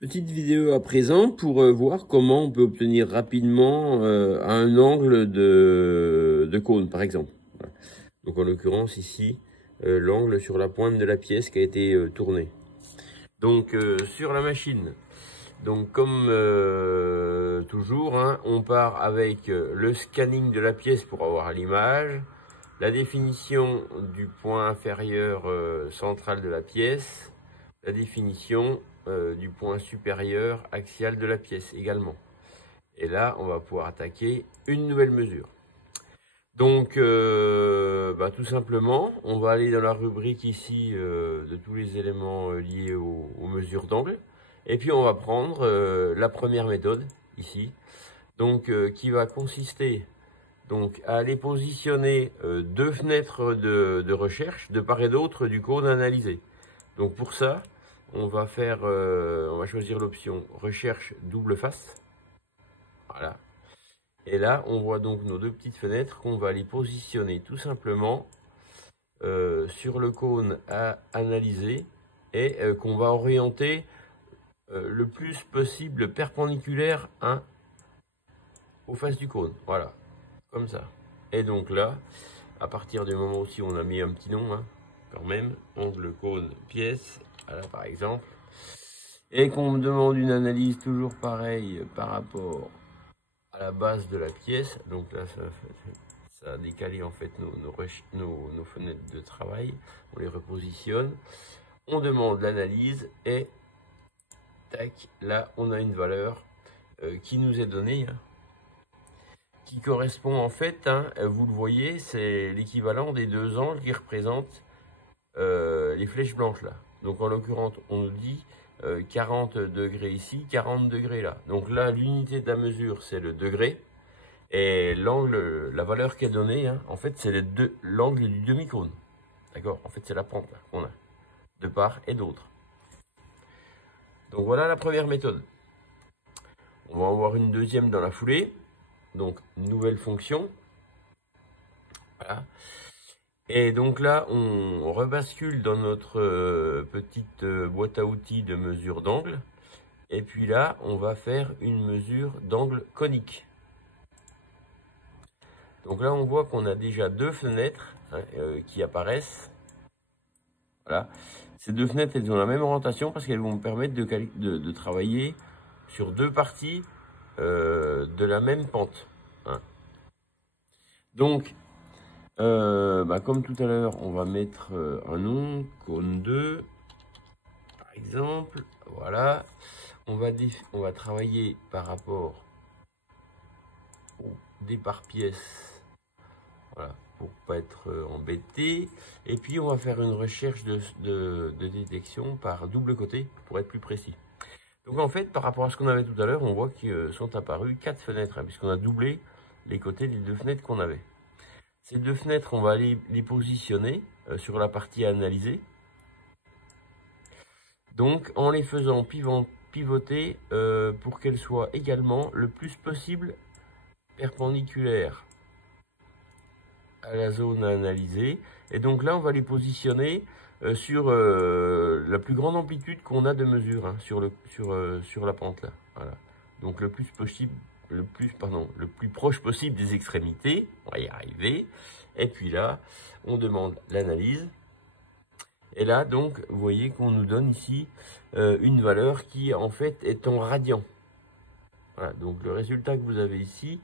Petite vidéo à présent pour voir comment on peut obtenir rapidement un angle de cône, par exemple. Voilà. Donc en l'occurrence ici, l'angle sur la pointe de la pièce qui a été tournée. Donc sur la machine, donc comme toujours, hein, on part avec le scanning de la pièce pour avoir l'image, la définition du point inférieur central de la pièce, la définition du point supérieur axial de la pièce également. Et là, on va pouvoir attaquer une nouvelle mesure. Donc, tout simplement, on va aller dans la rubrique ici de tous les éléments liés aux mesures d'angle. Et puis, on va prendre la première méthode ici, donc qui va consister donc à aller positionner deux fenêtres de recherche de part et d'autre du cône analysé. Donc pour ça, on va choisir l'option recherche double face. Voilà. Et là, on voit donc nos deux petites fenêtres qu'on va aller positionner tout simplement sur le cône à analyser et qu'on va orienter le plus possible perpendiculaire aux faces du cône. Voilà, comme ça. Et donc là, à partir du moment aussi on a mis un petit nom, hein, quand même, angle, cône, pièce, voilà, par exemple, et qu'on me demande une analyse toujours pareille par rapport à la base de la pièce. Donc là, ça a décalé en fait nos fenêtres de travail. On les repositionne. On demande l'analyse et tac, là on a une valeur qui nous est donnée, hein, qui correspond en fait, hein, vous le voyez, c'est l'équivalent des deux angles qui représentent les flèches blanches là. Donc en l'occurrence, on nous dit 40 degrés ici, 40 degrés là. Donc là, l'unité de la mesure, c'est le degré. Et l'angle, la valeur qui est donnée, hein, en fait, c'est l'angle du demi-cône. D'accord? En fait, c'est la pente là qu'on a, de part et d'autre. Donc voilà la première méthode. On va en voir une deuxième dans la foulée. Donc, nouvelle fonction. Voilà. Et donc là, on rebascule dans notre petite boîte à outils de mesure d'angle. Et puis là, on va faire une mesure d'angle conique. Donc là, on voit qu'on a déjà deux fenêtres, hein, qui apparaissent. Voilà. Ces deux fenêtres, elles ont la même orientation parce qu'elles vont me permettre de travailler sur deux parties de la même pente, hein. Donc, comme tout à l'heure, on va mettre un nom, cône 2, par exemple. Voilà. On va travailler par rapport au départ pièce. Voilà, pour pas être embêté. Et puis, on va faire une recherche de détection par double côté pour être plus précis. Donc, en fait, par rapport à ce qu'on avait tout à l'heure, on voit qu'ils sont apparus 4 fenêtres, hein, puisqu'on a doublé les côtés des deux fenêtres qu'on avait. Ces deux fenêtres, on va aller les positionner sur la partie à analyser. Donc, en les faisant pivoter pour qu'elles soient également le plus possible perpendiculaires à la zone à analyser. Et donc là, on va les positionner sur la plus grande amplitude qu'on a de mesure, hein, sur la pente là. Voilà. Donc le plus proche possible des extrémités. On va y arriver. Et puis là, on demande l'analyse. Et là, donc, vous voyez qu'on nous donne ici une valeur qui, en fait, est en radians. Voilà, donc le résultat que vous avez ici,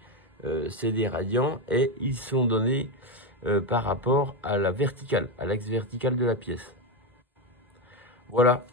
c'est des radians et ils sont donnés par rapport à la verticale, à l'axe vertical de la pièce. Voilà.